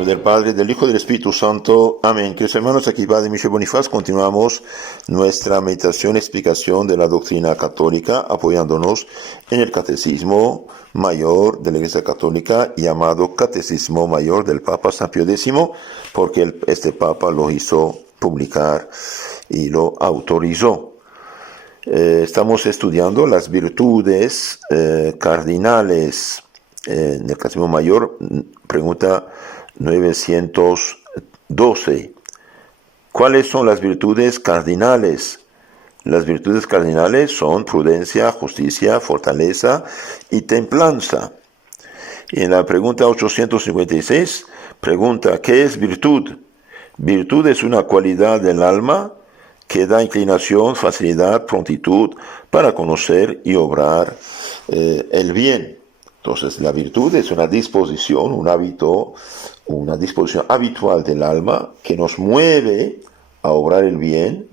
nombre del Padre, del Hijo y del Espíritu Santo. Amén. Queridos hermanos, aquí Padre Michel Bonifaz, continuamos nuestra meditación y explicación de la doctrina católica, apoyándonos en el Catecismo Mayor de la Iglesia Católica, llamado Catecismo Mayor del Papa San Pío X, porque este Papa lo hizo publicar y lo autorizó. Estamos estudiando las virtudes cardinales en el Catecismo Mayor, pregunta 912. ¿Cuáles son las virtudes cardinales? Las virtudes cardinales son prudencia, justicia, fortaleza y templanza. Y en la pregunta 856, pregunta, ¿qué es virtud? Virtud es una cualidad del alma que da inclinación, facilidad, prontitud para conocer y obrar el bien. Entonces, la virtud es una disposición, un hábito, una disposición habitual del alma que nos mueve a obrar el bien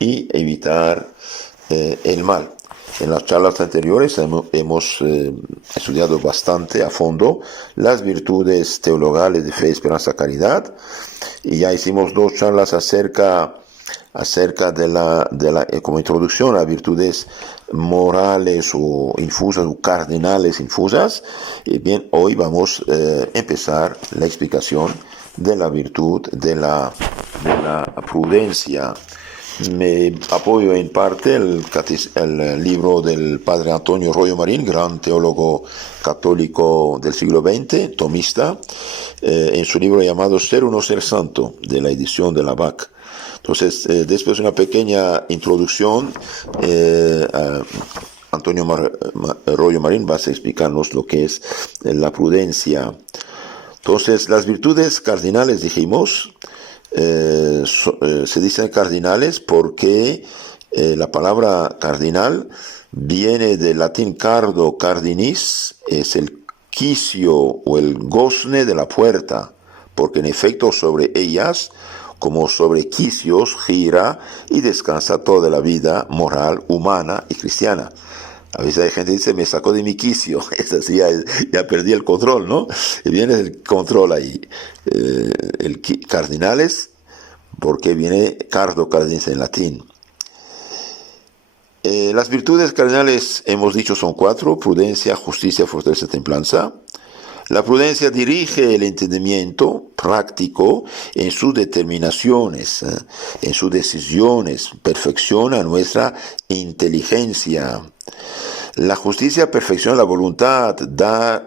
y evitar el mal. En las charlas anteriores hemos estudiado bastante a fondo las virtudes teologales de fe, esperanza, caridad, y ya hicimos 2 charlas acerca de la como introducción a virtudes morales o infusas o cardinales infusas. Y bien, hoy vamos a empezar la explicación de la virtud de la prudencia. Me apoyo en parte el libro del padre Antonio Royo Marín, gran teólogo católico del siglo XX, tomista, en su libro llamado Ser uno, ser santo, de la edición de la BAC. Entonces, después de una pequeña introducción, Antonio Royo Marín va a explicarnos lo que es la prudencia. Entonces, las virtudes cardinales, dijimos, se dicen cardinales porque la palabra cardinal viene del latín cardo, cardinis, es el quicio o el gozne de la puerta, porque en efecto sobre ellas, como sobre quicios, gira y descansa toda la vida moral, humana y cristiana. A veces hay gente que dice, me sacó de mi quicio, es así, ya perdí el control, ¿no? Y viene el control ahí. El cardinales, porque viene cardo, cardinis en latín. Las virtudes cardinales, hemos dicho, son 4, prudencia, justicia, fortaleza, templanza. La prudencia dirige el entendimiento práctico en sus determinaciones, en sus decisiones, perfecciona nuestra inteligencia. La justicia perfecciona la voluntad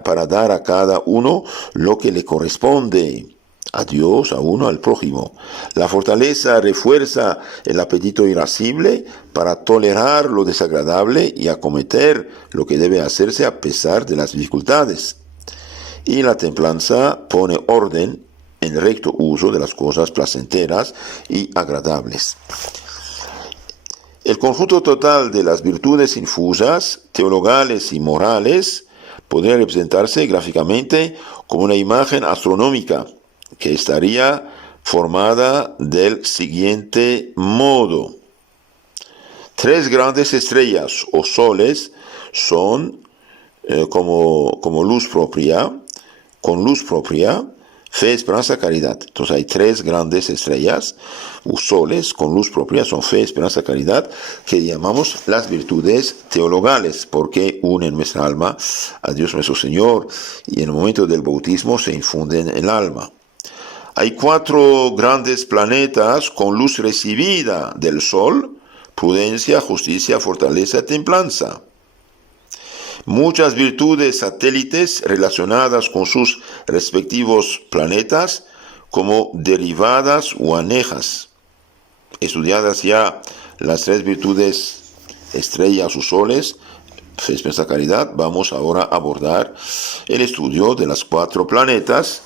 para dar a cada uno lo que le corresponde, a Dios, a uno, al prójimo. La fortaleza refuerza el apetito irascible para tolerar lo desagradable y acometer lo que debe hacerse a pesar de las dificultades. Y la templanza pone orden en el recto uso de las cosas placenteras y agradables. El conjunto total de las virtudes infusas, teologales y morales, podría representarse gráficamente como una imagen astronómica que estaría formada del siguiente modo. 3 grandes estrellas o soles son como luz propia, con luz propia, fe, esperanza, caridad. Entonces hay 3 grandes estrellas o soles con luz propia, son fe, esperanza, caridad, que llamamos las virtudes teologales, porque unen nuestra alma a Dios nuestro Señor y en el momento del bautismo se infunden en el alma. Hay 4 grandes planetas con luz recibida del sol: prudencia, justicia, fortaleza, templanza. Muchas virtudes satélites relacionadas con sus respectivos planetas como derivadas o anejas. Estudiadas ya las 3 virtudes estrellas o soles, fe, esperanza, caridad, vamos ahora a abordar el estudio de las 4 planetas,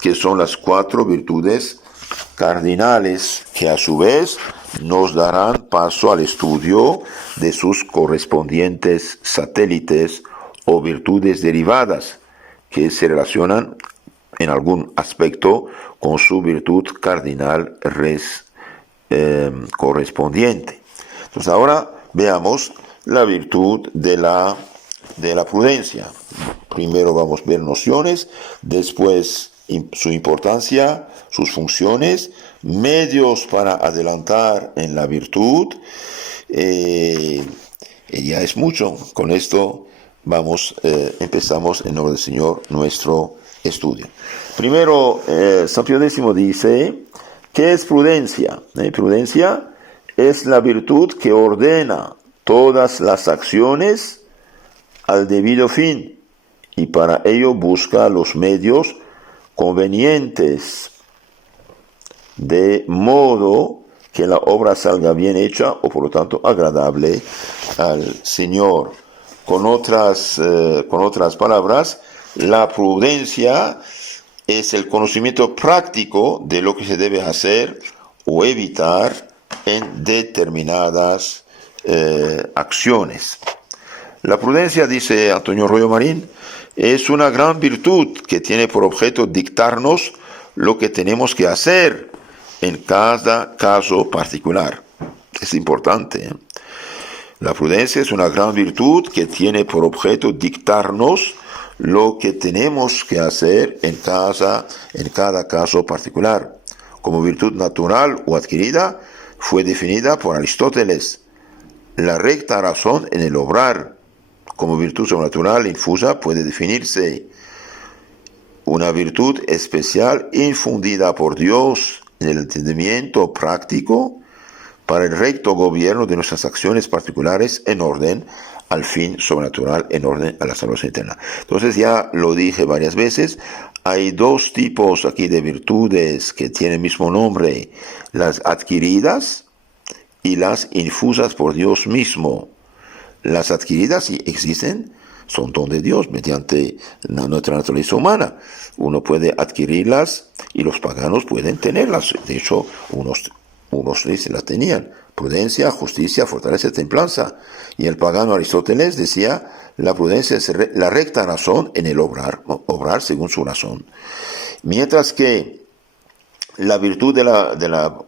que son las 4 virtudes cardinales, que a su vez nos darán paso al estudio de sus correspondientes satélites o virtudes derivadas, que se relacionan en algún aspecto con su virtud cardinal correspondiente. Entonces ahora veamos la virtud de la prudencia. Primero vamos a ver nociones, después su importancia, sus funciones, medios para adelantar en la virtud. Y ya es mucho. Con esto empezamos en nombre del Señor nuestro estudio. Primero, San Pío X dice, ¿qué es prudencia? Prudencia es la virtud que ordena todas las acciones al debido fin y para ello busca los medios convenientes de modo que la obra salga bien hecha o por lo tanto agradable al Señor. Con otras palabras, la prudencia es el conocimiento práctico de lo que se debe hacer o evitar en determinadas acciones. La prudencia, dice Antonio Royo Marín, es una gran virtud que tiene por objeto dictarnos lo que tenemos que hacer en cada caso particular. Es importante. La prudencia es una gran virtud que tiene por objeto dictarnos lo que tenemos que hacer en cada caso particular. Como virtud natural o adquirida, fue definida por Aristóteles. La recta razón en el obrar. Como virtud sobrenatural infusa puede definirse una virtud especial infundida por Dios en el entendimiento práctico para el recto gobierno de nuestras acciones particulares en orden al fin sobrenatural, en orden a la salvación eterna. Entonces ya lo dije varias veces, hay dos tipos aquí de virtudes que tienen el mismo nombre, las adquiridas y las infusas por Dios mismo. Las adquiridas, si existen, son don de Dios mediante nuestra naturaleza humana. Uno puede adquirirlas y los paganos pueden tenerlas. De hecho, unos las tenían. Prudencia, justicia, fortaleza, templanza. Y el pagano Aristóteles decía, la prudencia es la recta razón en el obrar según su razón. Mientras que la virtud de la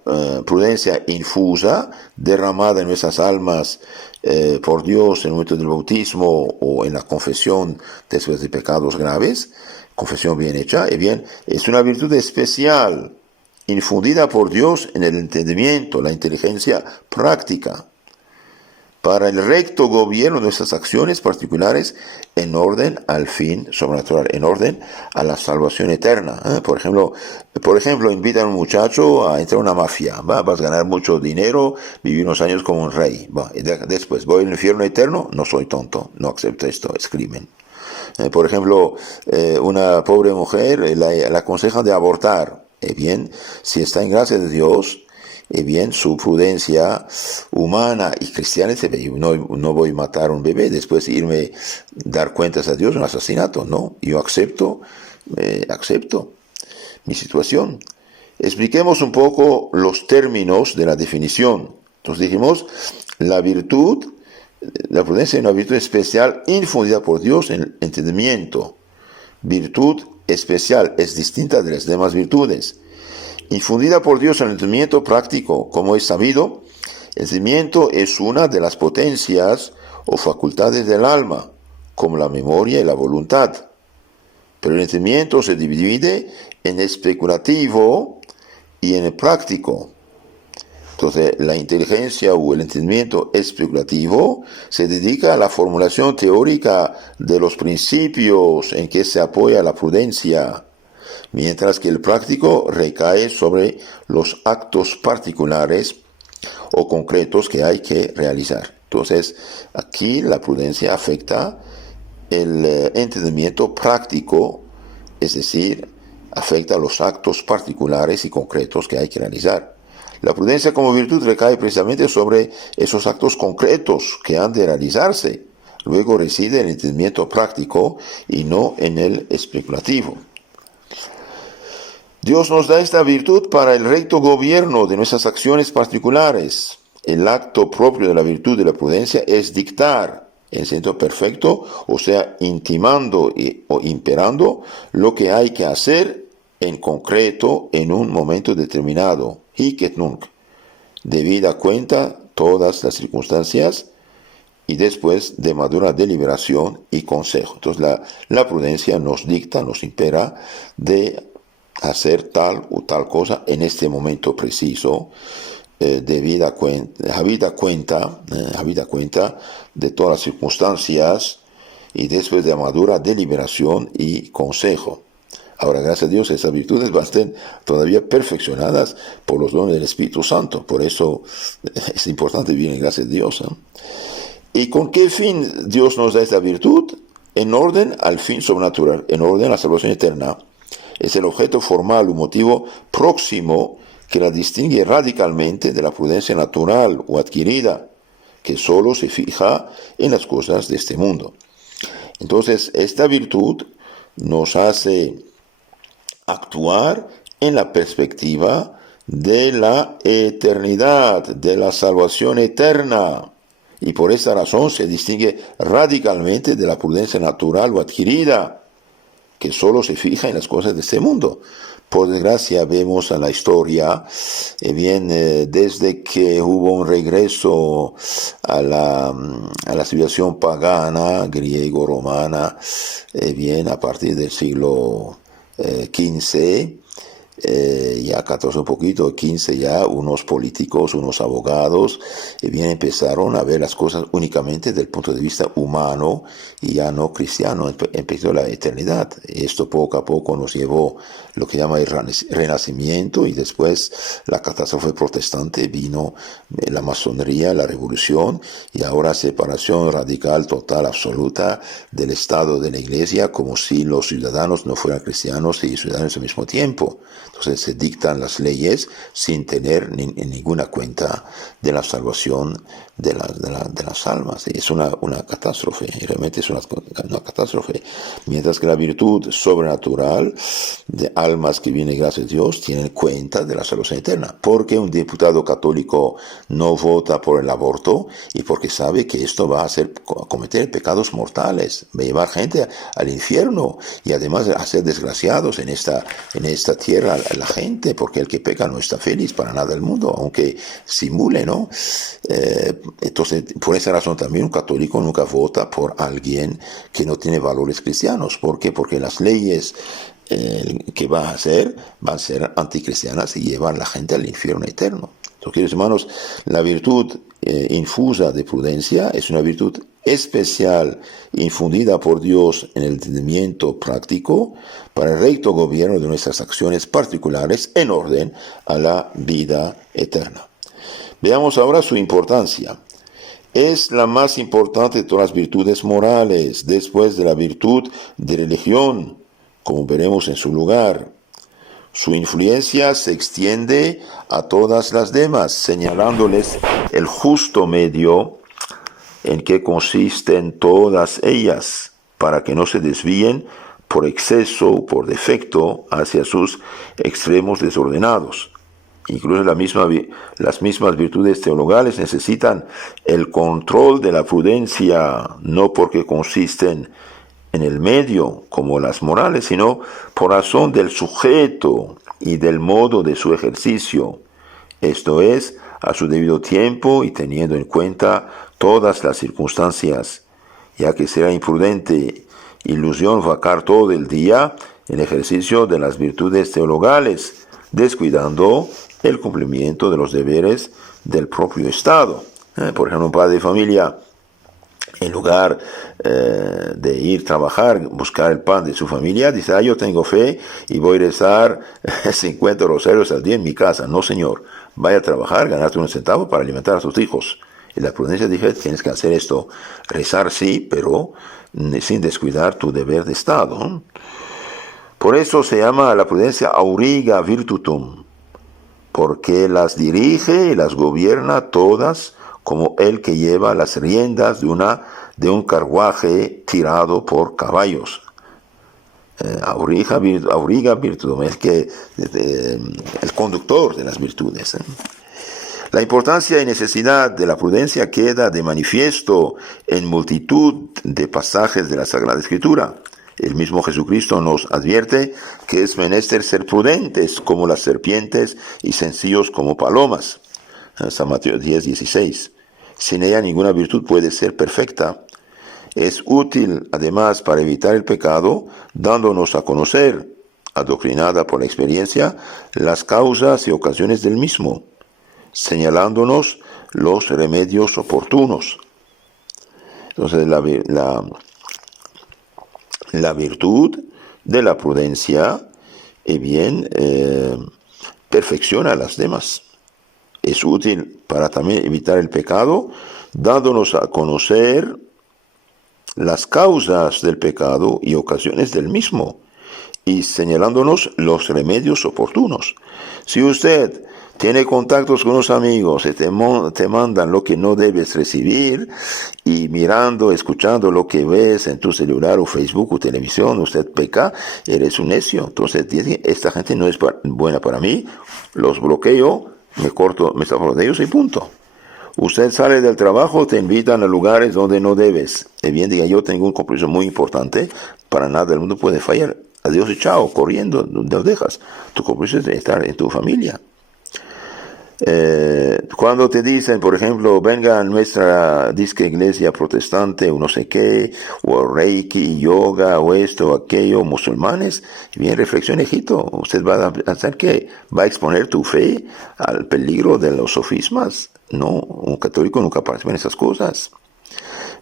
prudencia infusa, derramada en nuestras almas por Dios en el momento del bautismo o en la confesión después de pecados graves, confesión bien hecha, es una virtud especial, infundida por Dios en el entendimiento, la inteligencia práctica, para el recto gobierno de nuestras acciones particulares en orden al fin sobrenatural, en orden a la salvación eterna. Por ejemplo, invitan a un muchacho a entrar a una mafia, vas a ganar mucho dinero, vivir unos años como un rey. Después, ¿voy al infierno eterno? No soy tonto, no acepto esto, es crimen. Por ejemplo, una pobre mujer la aconsejan de abortar. Si está en gracia de Dios, su prudencia humana y cristiana dice, no voy a matar a un bebé, después irme dar cuentas a Dios, un asesinato, no, yo acepto mi situación. Expliquemos un poco los términos de la definición. Entonces dijimos, la prudencia es una virtud especial infundida por Dios en el entendimiento. Virtud especial es distinta de las demás virtudes. Infundida por Dios en el entendimiento práctico, como es sabido, el entendimiento es una de las potencias o facultades del alma, como la memoria y la voluntad. Pero el entendimiento se divide en especulativo y en el práctico. Entonces, la inteligencia o el entendimiento especulativo se dedica a la formulación teórica de los principios en que se apoya la prudencia, mientras que el práctico recae sobre los actos particulares o concretos que hay que realizar. Entonces, aquí la prudencia afecta el entendimiento práctico, es decir, afecta los actos particulares y concretos que hay que realizar. La prudencia como virtud recae precisamente sobre esos actos concretos que han de realizarse. Luego reside el entendimiento práctico y no en el especulativo. Dios nos da esta virtud para el recto gobierno de nuestras acciones particulares. El acto propio de la virtud de la prudencia es dictar, en sentido perfecto, o sea, intimando o imperando lo que hay que hacer en concreto en un momento determinado, hic et nunc, debida cuenta todas las circunstancias y después de madura deliberación y consejo. Entonces la prudencia nos dicta, nos impera de hacer tal o tal cosa en este momento preciso, habida cuenta de todas las circunstancias y después de madura deliberación y consejo. Ahora, gracias a Dios, esas virtudes van a estar todavía perfeccionadas por los dones del Espíritu Santo. Por eso es importante vivir en gracia de Dios. ¿Y con qué fin Dios nos da esta virtud? En orden al fin sobrenatural, en orden a la salvación eterna. Es el objeto formal o motivo próximo que la distingue radicalmente de la prudencia natural o adquirida, que solo se fija en las cosas de este mundo. Entonces, esta virtud nos hace actuar en la perspectiva de la eternidad, de la salvación eterna. Y por esta razón se distingue radicalmente de la prudencia natural o adquirida, que solo se fija en las cosas de este mundo. Por desgracia vemos a la historia, desde que hubo un regreso a la civilización pagana, griego-romana, a partir del siglo XV, ya 14 un poquito, 15 ya, unos políticos, unos abogados, empezaron a ver las cosas únicamente desde el punto de vista humano y ya no cristiano, empezó la eternidad. Esto poco a poco nos llevó lo que llama el renacimiento y después la catástrofe protestante, vino la masonería, la revolución y ahora separación radical, total, absoluta del Estado de la Iglesia, como si los ciudadanos no fueran cristianos y ciudadanos al mismo tiempo. Entonces se dictan las leyes sin tener ninguna cuenta de la salvación de las almas. Y es una catástrofe, y realmente es una catástrofe. Mientras que la virtud sobrenatural de almas que viene gracias a Dios tiene cuenta de la salvación eterna. Porque un diputado católico no vota por el aborto y porque sabe que esto va a hacer cometer pecados mortales, va a llevar gente al infierno y además a hacer desgraciados en esta tierra la gente, porque el que peca no está feliz para nada del mundo, aunque simule, ¿no? Entonces, por esa razón también un católico nunca vota por alguien que no tiene valores cristianos. ¿Por qué? Porque las leyes que van a ser anticristianas y llevan a la gente al infierno eterno. Entonces, queridos hermanos, la virtud infusa de prudencia es una virtud especial infundida por Dios en el entendimiento práctico para el recto gobierno de nuestras acciones particulares en orden a la vida eterna. Veamos ahora su importancia. Es la más importante de todas las virtudes morales, después de la virtud de religión, como veremos en su lugar. Su influencia se extiende a todas las demás, señalándoles el justo medio en que consisten todas ellas, para que no se desvíen por exceso o por defecto hacia sus extremos desordenados. Incluso las mismas virtudes teologales necesitan el control de la prudencia, no porque consisten en el medio, como las morales, sino por razón del sujeto y del modo de su ejercicio. Esto es, a su debido tiempo y teniendo en cuenta todas las circunstancias, ya que será imprudente ilusión vacar todo el día en ejercicio de las virtudes teologales, descuidando el cumplimiento de los deberes del propio Estado. Por ejemplo, un padre de familia, en lugar de ir a trabajar, buscar el pan de su familia, dice, yo tengo fe y voy a rezar 50 rosarios al día en mi casa. No, señor, vaya a trabajar, ganarte un centavo para alimentar a tus hijos. Y la prudencia dije, tienes que hacer esto, rezar sí, pero sin descuidar tu deber de Estado. Por eso se llama la prudencia auriga virtutum, porque las dirige y las gobierna todas como el que lleva las riendas de un carruaje tirado por caballos. Auriga virtutum, es que el conductor de las virtudes. La importancia y necesidad de la prudencia queda de manifiesto en multitud de pasajes de la Sagrada Escritura. El mismo Jesucristo nos advierte que es menester ser prudentes como las serpientes y sencillos como palomas. San Mateo 10:16. Sin ella ninguna virtud puede ser perfecta. Es útil además para evitar el pecado, dándonos a conocer adoctrinada por la experiencia, las causas y ocasiones del mismo, señalándonos los remedios oportunos. Entonces la virtud de la prudencia perfecciona a las demás. Es útil para también evitar el pecado, dándonos a conocer las causas del pecado y ocasiones del mismo, y señalándonos los remedios oportunos. Si usted tiene contactos con unos amigos y te mandan lo que no debes recibir, y mirando, escuchando lo que ves en tu celular o Facebook o televisión, usted peca, eres un necio. Entonces dice, esta gente no es buena para mí, los bloqueo, me zafo de ellos y punto. Usted sale del trabajo, te invitan a lugares donde no debes. Y bien diga, yo tengo un compromiso muy importante, para nada del mundo puede fallar. Adiós y chao, corriendo, lo dejas. Tu compromiso es estar en tu familia. Cuando te dicen, por ejemplo, venga a nuestra disque iglesia protestante o no sé qué, o reiki, yoga, o esto, o aquello, musulmanes, bien, reflexión, hijito, usted va a hacer que va a exponer tu fe al peligro de los sofismas. No, un católico nunca participa en esas cosas.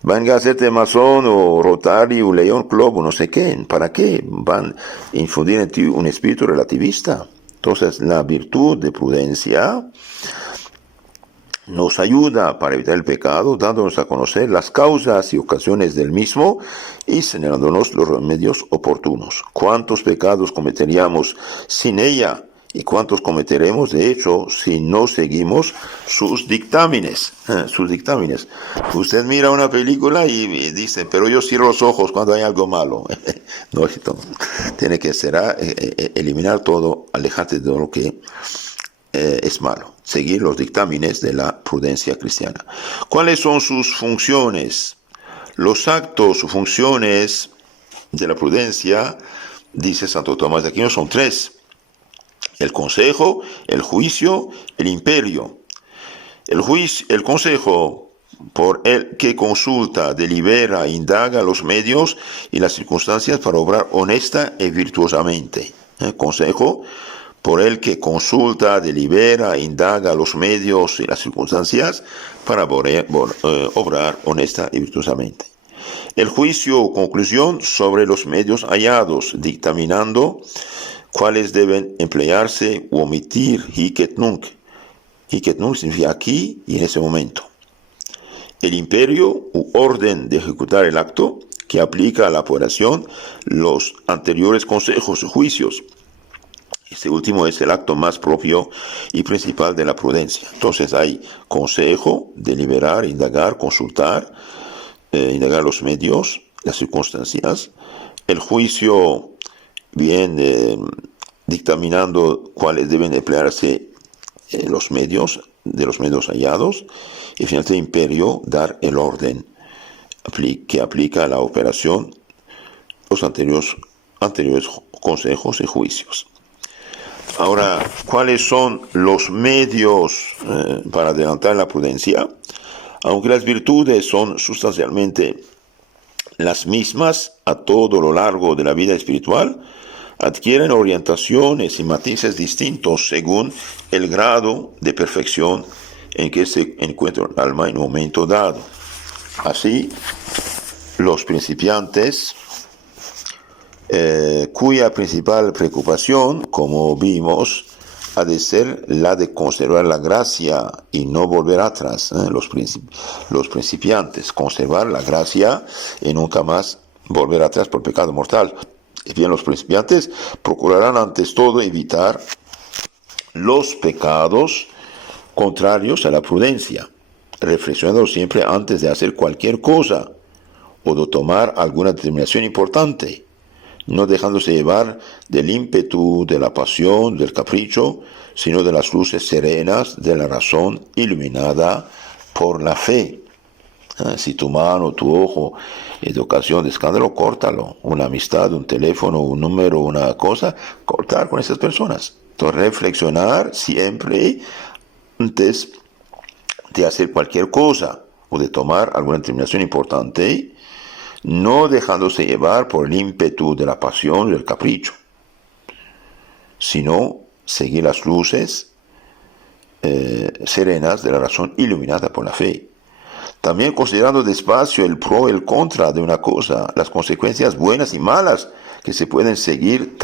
Van a hacerte masón o Rotary o León Club o no sé qué. ¿Para qué? Van a infundir en ti un espíritu relativista. Entonces, la virtud de prudencia nos ayuda para evitar el pecado, dándonos a conocer las causas y ocasiones del mismo y señalándonos los remedios oportunos. ¿Cuántos pecados cometeríamos sin ella? ¿Y cuántos cometeremos, de hecho, si no seguimos sus dictámenes? Usted mira una película y dice, pero yo cierro los ojos cuando hay algo malo. No, tiene que eliminar todo, alejarte de todo lo que es malo. Seguir los dictámenes de la prudencia cristiana. ¿Cuáles son sus funciones? Los actos o funciones de la prudencia, dice Santo Tomás de Aquino, son tres: el consejo, el juicio, el imperio. El consejo, por el que consulta, delibera, indaga los medios y las circunstancias para obrar honesta y virtuosamente. Consejo, por el que consulta, delibera, indaga los medios y las circunstancias para obrar honesta y virtuosamente. El juicio o conclusión sobre los medios hallados, dictaminando cuáles deben emplearse u omitir, hic et nunc. Hic et nunc significa aquí y en ese momento. El imperio u orden de ejecutar el acto, que aplica a la operación los anteriores consejos o juicios. Este último es el acto más propio y principal de la prudencia. Entonces hay consejo, deliberar, indagar, consultar, indagar los medios, las circunstancias. El juicio, dictaminando cuáles deben emplearse los medios hallados. Y finalmente imperio, dar el orden que aplica a la operación los anteriores consejos y juicios. Ahora, ¿cuáles son los medios para adelantar la prudencia? Aunque las virtudes son sustancialmente las mismas a todo lo largo de la vida espiritual, adquieren orientaciones y matices distintos según el grado de perfección en que se encuentra el alma en un momento dado. Así, los principiantes, cuya principal preocupación, como vimos, ha de ser la de conservar la gracia y no volver atrás. Los principiantes, conservar la gracia y nunca más volver atrás por pecado mortal. Y bien, los principiantes procurarán antes todo evitar los pecados contrarios a la prudencia, reflexionando siempre antes de hacer cualquier cosa o de tomar alguna determinación importante, no dejándose llevar del ímpetu, de la pasión, del capricho, sino de las luces serenas de la razón iluminada por la fe. Si tu mano, tu ojo es de ocasión de escándalo, córtalo. Una amistad, un teléfono, un número, una cosa, cortar con esas personas. Entonces, reflexionar siempre antes de hacer cualquier cosa o de tomar alguna determinación importante, no dejándose llevar por el ímpetu de la pasión y el capricho. sino seguir las luces serenas de la razón iluminada por la fe. También considerando despacio el pro y el contra de una cosa, las consecuencias buenas y malas que se pueden seguir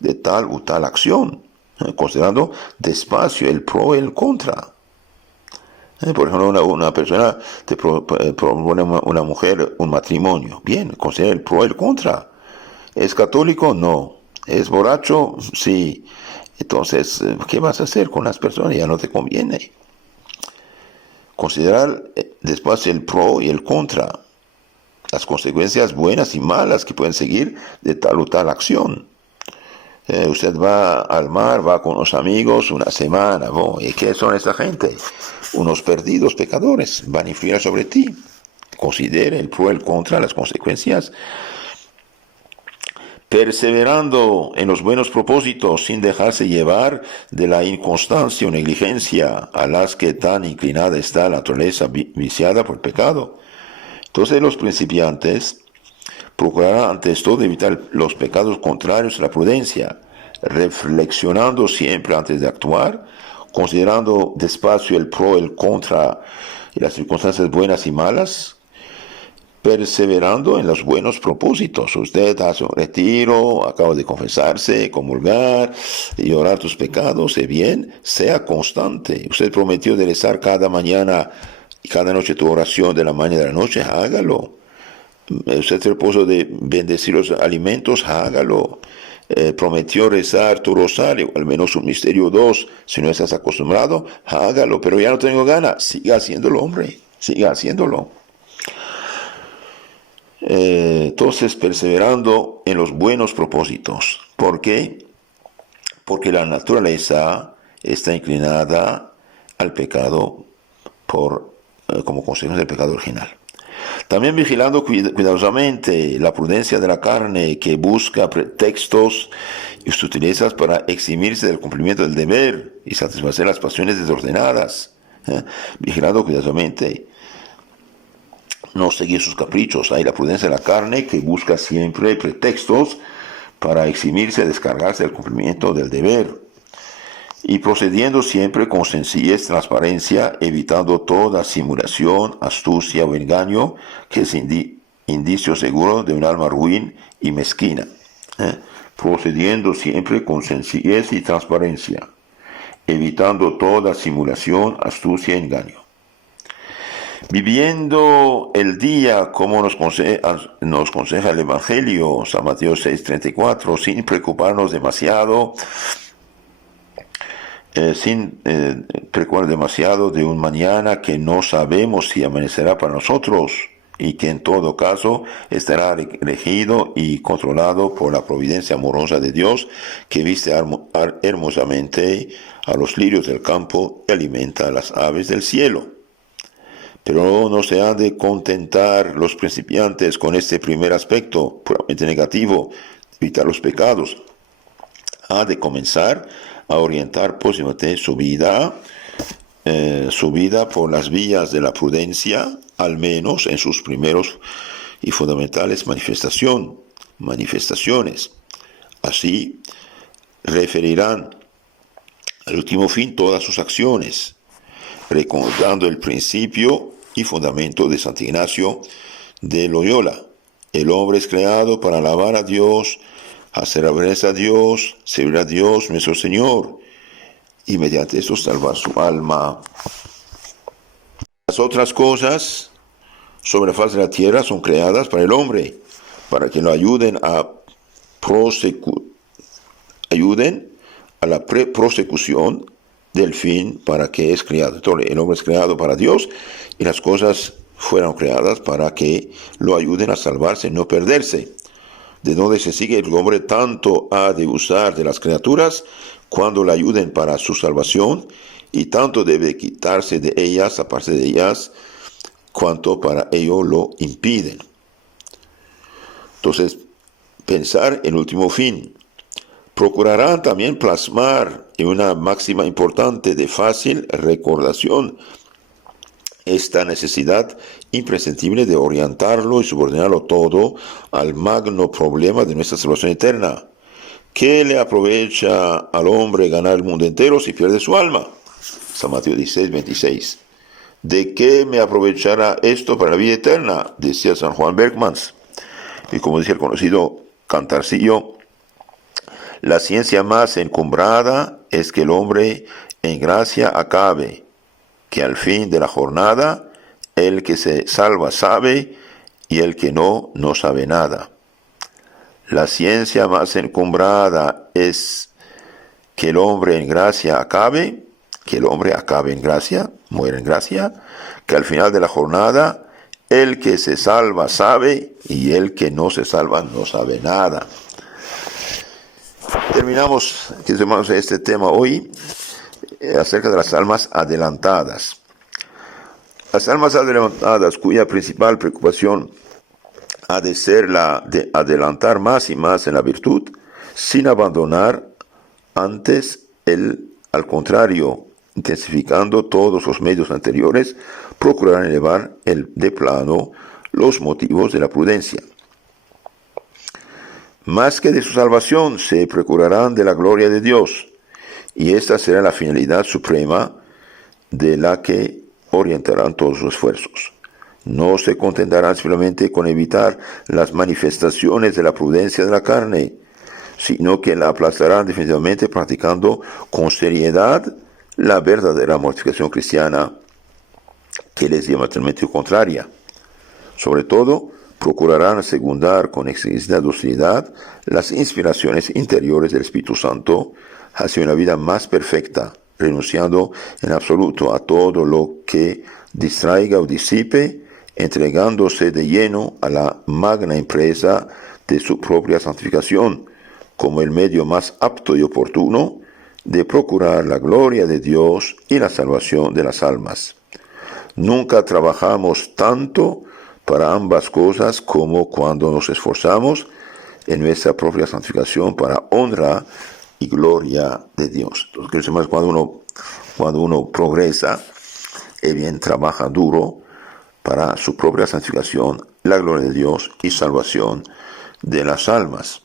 de tal u tal acción. Considerando despacio el pro y el contra. Por ejemplo, una persona te propone una mujer un matrimonio. Bien, considera el pro y el contra. ¿Es católico? No. ¿Es borracho? Sí. Entonces, ¿qué vas a hacer con las personas? Ya no te conviene. Considerar después el pro y el contra, las consecuencias buenas y malas que pueden seguir de tal o tal acción. Usted va al mar, va con los amigos una semana. ¿Y qué son esa gente? Unos perdidos pecadores. Van a influir sobre ti. Considere el pro y el contra, las consecuencias. Perseverando en los buenos propósitos sin dejarse llevar de la inconstancia o negligencia a las que tan inclinada está la naturaleza viciada por el pecado. Entonces los principiantes procurarán antes todo evitar los pecados contrarios a la prudencia, reflexionando siempre antes de actuar, considerando despacio el pro, el contra y las circunstancias buenas y malas, perseverando en los buenos propósitos. Usted hace un retiro, acaba de confesarse, comulgar y orar tus pecados, bien, sea constante. Usted prometió de rezar cada mañana y cada noche tu oración de la mañana y de la noche, hágalo. Usted se propuso de bendecir los alimentos, hágalo. Prometió rezar tu rosario, al menos un misterio o dos, si no estás acostumbrado, hágalo, pero ya no tengo ganas, siga haciéndolo, hombre, siga haciéndolo. Entonces, perseverando en los buenos propósitos. ¿Por qué? Porque la naturaleza está inclinada al pecado como consecuencia del pecado original. También vigilando cuidadosamente la prudencia de la carne, que busca pretextos y sutilezas para eximirse del cumplimiento del deber y satisfacer las pasiones desordenadas. Vigilando cuidadosamente no seguir sus caprichos. Hay la prudencia de la carne, que busca siempre pretextos para eximirse, descargarse del cumplimiento del deber, y procediendo siempre con sencillez, transparencia, evitando toda simulación, astucia o engaño, que es indicio seguro de un alma ruin y mezquina. Procediendo siempre con sencillez y transparencia, evitando toda simulación, astucia y engaño. Viviendo el día como nos aconseja el Evangelio, San Mateo 6:34, sin preocuparnos demasiado, preocupar demasiado de un mañana que no sabemos si amanecerá para nosotros, y que en todo caso estará regido y controlado por la providencia amorosa de Dios, que viste hermosamente a los lirios del campo y alimenta a las aves del cielo. Pero no se han de contentar los principiantes con este primer aspecto puramente negativo, evitar los pecados. Ha de comenzar a orientar próximamente su vida por las vías de la prudencia, al menos en sus primeros y fundamentales manifestaciones. Así referirán al último fin todas sus acciones, recordando el principio y fundamento de San Ignacio de Loyola. El hombre es creado para alabar a Dios, hacer reverencia a Dios, servir a Dios nuestro Señor, y mediante esto salvar su alma. Las otras cosas sobre la faz de la tierra son creadas para el hombre, para que lo ayuden a la prosecución del fin para que es creado. Entonces, el hombre es creado para Dios, y las cosas fueron creadas para que lo ayuden a salvarse y no perderse. De donde se sigue, el hombre tanto ha de usar de las criaturas cuando le ayuden para su salvación, y tanto debe quitarse de ellas, apartarse de ellas, cuanto para ello lo impiden. Entonces, pensar en el último fin. Procurarán también plasmar en una máxima importante de fácil recordación esta necesidad imprescindible de orientarlo y subordinarlo todo al magno problema de nuestra salvación eterna, ¿Qué le aprovecha al hombre ganar el mundo entero si pierde su alma? San Mateo 16, 26. ¿De qué me aprovechará esto para la vida eterna? Decía San Juan Bergmans. Y como decía el conocido Cantarcillo, la ciencia más encumbrada es que el hombre en gracia acabe, que al fin de la jornada el que se salva sabe y el que no, no sabe nada. La ciencia más encumbrada es que el hombre en gracia acabe, que el hombre acabe en gracia, muere en gracia, que al final de la jornada el que se salva sabe y el que no se salva no sabe nada. Terminamos, queridos hermanos, este tema hoy acerca de las almas adelantadas. Las almas adelantadas, cuya principal preocupación ha de ser la de adelantar más y más en la virtud, sin abandonar antes al contrario, intensificando todos los medios anteriores, procurarán elevar de plano los motivos de la prudencia. Más que de su salvación, se procurarán de la gloria de Dios, y esta será la finalidad suprema de la que orientarán todos sus esfuerzos. No se contentarán simplemente con evitar las manifestaciones de la prudencia de la carne, sino que la aplazarán definitivamente practicando con seriedad la verdadera mortificación cristiana, que les es diametralmente contraria. Sobre todo, procurarán secundar con exquisita docilidad las inspiraciones interiores del Espíritu Santo hacia una vida más perfecta, renunciando en absoluto a todo lo que distraiga o disipe, entregándose de lleno a la magna empresa de su propia santificación, como el medio más apto y oportuno de procurar la gloria de Dios y la salvación de las almas. Nunca trabajamos tanto para ambas cosas como cuando nos esforzamos en nuestra propia santificación para honra y gloria de Dios. Entonces, cuando uno progresa, bien trabaja duro para su propia santificación, la gloria de Dios y salvación de las almas.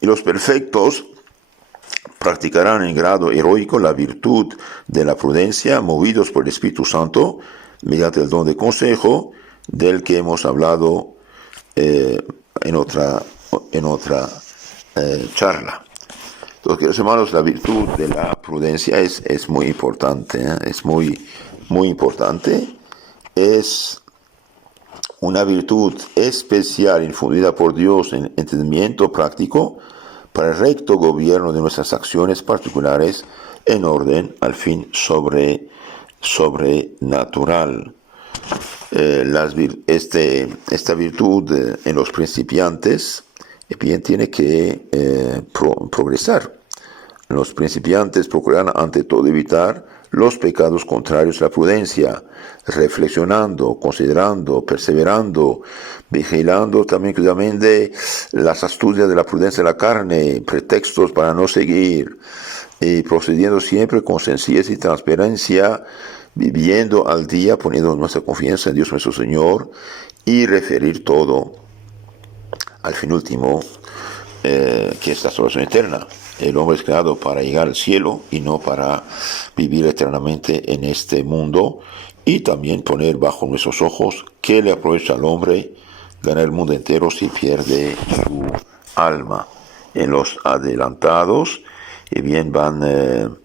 Y los perfectos practicarán en grado heroico la virtud de la prudencia, movidos por el Espíritu Santo, mediante el don de consejo, del que hemos hablado en otra charla. Entonces, queridos hermanos, la virtud de la prudencia es muy importante, es muy importante. Es una virtud especial infundida por Dios en entendimiento práctico para el recto gobierno de nuestras acciones particulares en orden al fin sobrenatural. Esta virtud en los principiantes bien tiene que progresar. Los principiantes procurarán ante todo evitar los pecados contrarios a la prudencia, reflexionando, considerando, perseverando, vigilando también cuidadosamente las astucias de la prudencia de la carne, pretextos para no seguir, y procediendo siempre con sencillez y transparencia, viviendo al día, poniendo nuestra confianza en Dios nuestro Señor, y referir todo al fin último, que es la salvación eterna. El hombre es creado para llegar al cielo y no para vivir eternamente en este mundo, y también poner bajo nuestros ojos qué le aprovecha al hombre ganar el mundo entero si pierde su alma. En los adelantados, bien van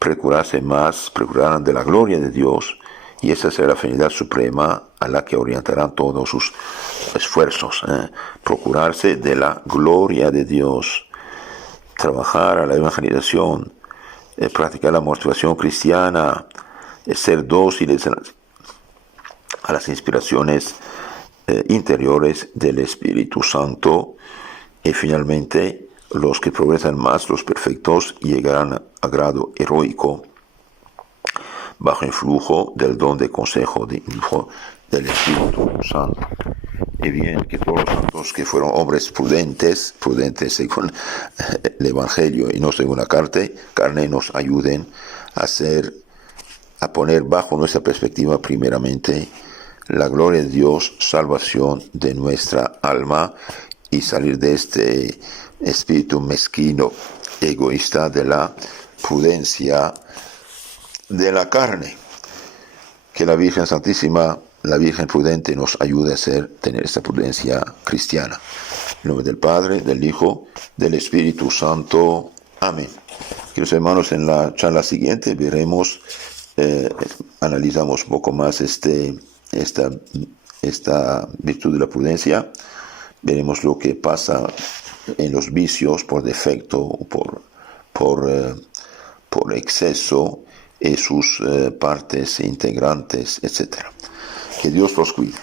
procurarán de la gloria de Dios, y esa será la finalidad suprema a la que orientarán todos sus esfuerzos. Procurarse de la gloria de Dios, trabajar a la evangelización, practicar la mortificación cristiana, ser dóciles a las inspiraciones interiores del Espíritu Santo, y finalmente los que progresan más, los perfectos, llegarán a grado heroico bajo influjo del don de consejo del Espíritu Santo. Y bien, que todos los santos que fueron hombres prudentes según el Evangelio y no según la carne, nos ayuden a poner bajo nuestra perspectiva primeramente la gloria de Dios, salvación de nuestra alma, y salir de este espíritu mezquino, egoísta de la prudencia de la carne. Que la Virgen Santísima, la Virgen prudente, nos ayude a tener esta prudencia cristiana. En nombre del Padre, del Hijo, del Espíritu Santo. Amén. Queridos hermanos, en la charla siguiente veremos, analizamos un poco más esta virtud de la prudencia. Veremos lo que pasa en los vicios por defecto o por exceso y sus partes integrantes, etc. Que Dios los cuide.